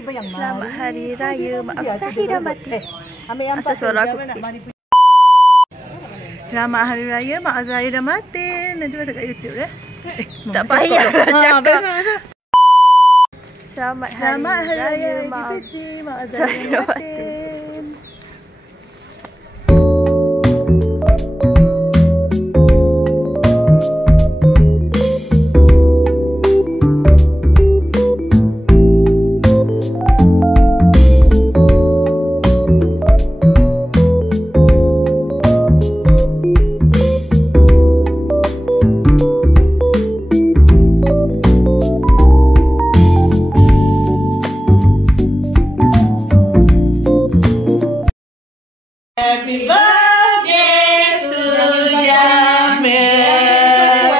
tiba yang Selamat Hari Raya. Maaf Sahih dah mati. Asal suara aku kecil. Selamat Hari Raya. Maaf Sahih dah mati. Nanti masuk kat YouTube ya. Tak payah cakap. Selamat Hari Raya. Maaf Sahih dah mati. Happy birthday to Jamil.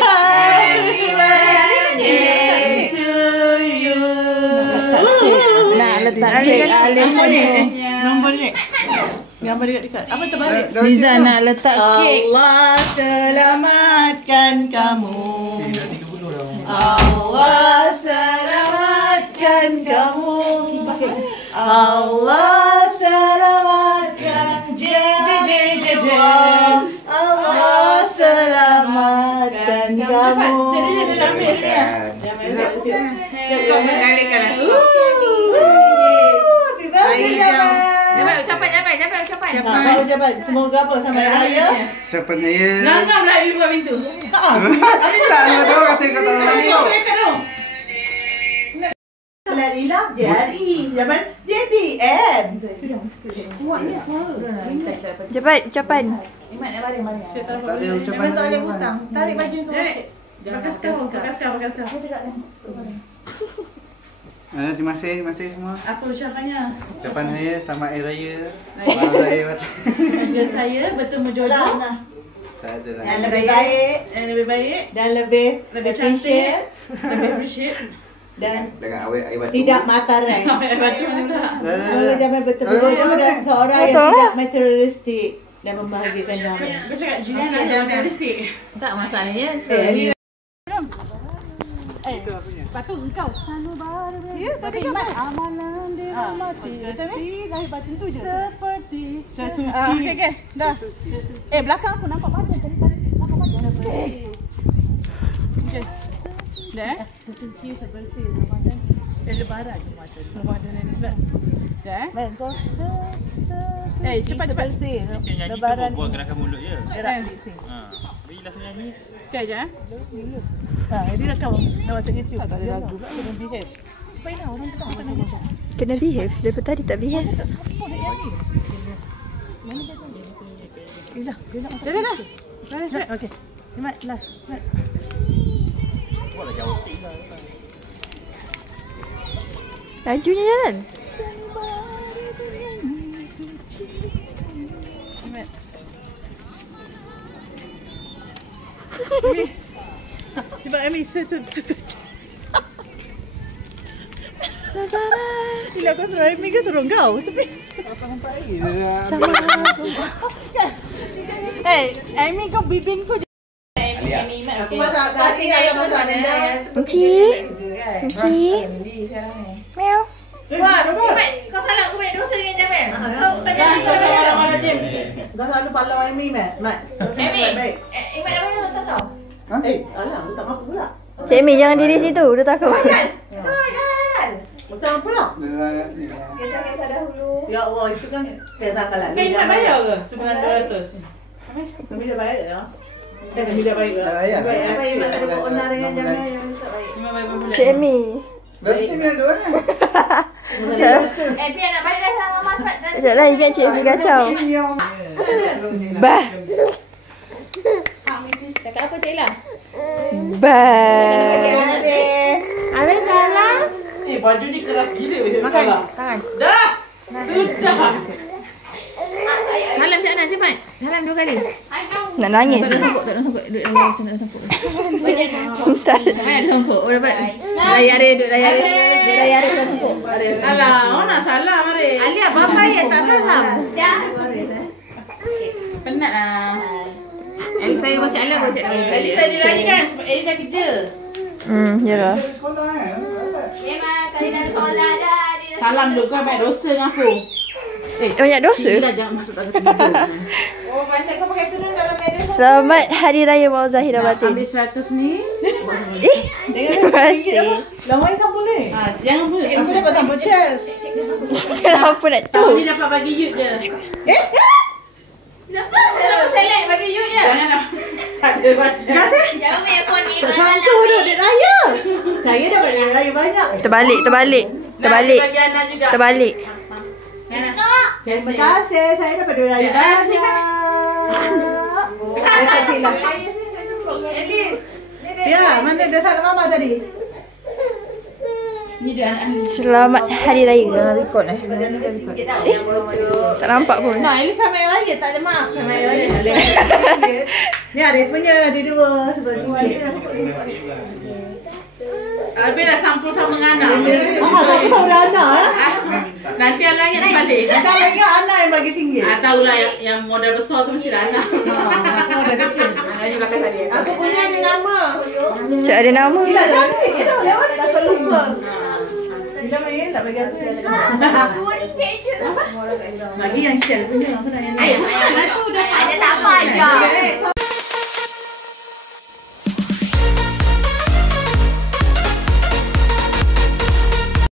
Happy birthday to you. Nak letak kek Nombor ni. Gambar dekat-dekat. Apa terbalik? Liza nak letak kek. Allah selamatkan kamu. Allah selamatkan kamu. Allah selamatkan James. Allah selamatkan kamu. Ucapan. Semoga apa sampai raya. Ucapan raya. Ngangam lah ibu buka pintu. Tak ada kata kata raya. Pelan ilah JRI. Zaman JPM. Kuatnya suara. Cepat ucapan. Imat nak baring. Tak ada ucapan raya. Tarik baju tu. Pakai sekarang. Terima kasih semua. Apa ucapannya? Ucapan raya, selamat hari raya. Maaf raya batin. Dia saya bertemu jodoh Tak ada lah. yang lebih baik dan lebih cantik, lebih appreciate dan Dengan awet air batu. tidak matarai. Batu mana pula? Semoga Jamil bertemu jodoh dan seorang yang Betul. tidak materialistik dan membahagiakan Jamil. Kau cakap Juliana jangan materialistik. Tak masalahnya. Patu engkau. Ya, tadi kau amalan dirahmati. Lahir batin tu je. Seperti sesuci. Okey, dah. Belakang aku nampak badan tadi. Nampak badan. Okey. Dah. Sesuci sebersih Ramadan. Lebaran Ramadan ni pula. Dah. Baik kau. Cepat. Lebaran. Buat gerakan mulut je. Erat sing. Berilah nyanyi. Okey je. Ini dah kau. Nak masuk YouTube. Tak ada lagu pula kena behave. Cepatlah orang tu tak masuk. Kena behave. Daripada tadi tak behave. Tak siapa dia ni. Mana dia tu? Dah. Dah. Okey. Imat last. Buatlah jauh sikit lah. Lajunya jalan. Imat. Cuba Amy. Gila kau suruh Amy ke suruh kau? Tapi Sama. Amy kau bibing kau. Amy Imat okey. Kasih ayah pasal anda. Encik. Meow. Wah, Imat, kau salah. Kau banyak dosa dengan Jamil. Kau tak jadi kau salah. Mana Jim? Kau selalu palau Amy Mat. Amy, Imat nak bayar tak kau? Alah, tak apa pula. Cik Amy jangan diri situ. Dia takut. Jangan. Tak apa pula. Kisah-kisah dahulu. Ya Allah, itu kan kenakalan. Kau ingat bayar ke? 900. Kami dah bayar ke? Kami dah bayar ke? Tak bayar. Apa Imat tak ada onar dengan Jamil yang tak baik. 5 bayar per bulan. Cik Amy. Berarti bila dua lah. Pian nak balik dah sama Mat. Sekejap lah ingat Cik Amy kacau. Bah. Cakap apa Cik Ila? Bah. Ada salah? Baju ni keras gila. Makan. Tangan. Dah! Sudah! Salam Cik Ana cepat. Salam 2 kali. Nak nangis. Tak nak sangkut. Duduk dalam bawah sana sangkut. Ada sangkut. Oh dapat. Raya sangkut. Alah, awak nak salam hari. Alia bapa ya tak salam. Penat lah. Saya macam Alia baca. Elis tadi lagi kan sebab Elis dah kerja. Yalah. Sekolah kan. Memang kali dah sekolah dah. Salam dulu kau banyak dosa dengan aku. Banyak dosa. Gila jangan masuk dalam tidur. Oh, mana kau pakai tudung dalam medan? Selamat Hari Raya Mau Zahira Batin. Habis 100 ni. Terima kasih. Lama sampul ni. Jangan pun. Aku dapat sampul Shell. Kenapa nak tu? Ni dapat bagi Yud je. Kenapa? Kenapa select bagi you je? Jangan nak. Tak ada baca. Jangan main phone ni. Sampul duit raya. Saya dapat duit raya banyak. Terbalik. Bagi Ana juga. Terbalik. Terima kasih. Saya dapat duit raya banyak. Ya, mana dia salam mama tadi? Ni dia anak. Selamat Hari Raya. Jangan rekod tak nampak pun. Nah, ini sama yang raya. Tak ada maaf sama yang raya. Ni ada punya. Ada dua. Sebab tu ada. Habis dah sampul sama dengan Ana. Tapi sama Ana. Nanti Ana yang balik. Tak lagi Ana yang bagi RM1. Tahulah yang modal besar tu mesti dah Ana. Aku ada kecil. Anak belakang saya. Aku punya ada nama. Cik ada nama. Bila cantik. Lewat tak lupa. Bila main tak bagi aku. RM2 je. Bagi yang Shell punya. Aku nak yang Ayah, nanti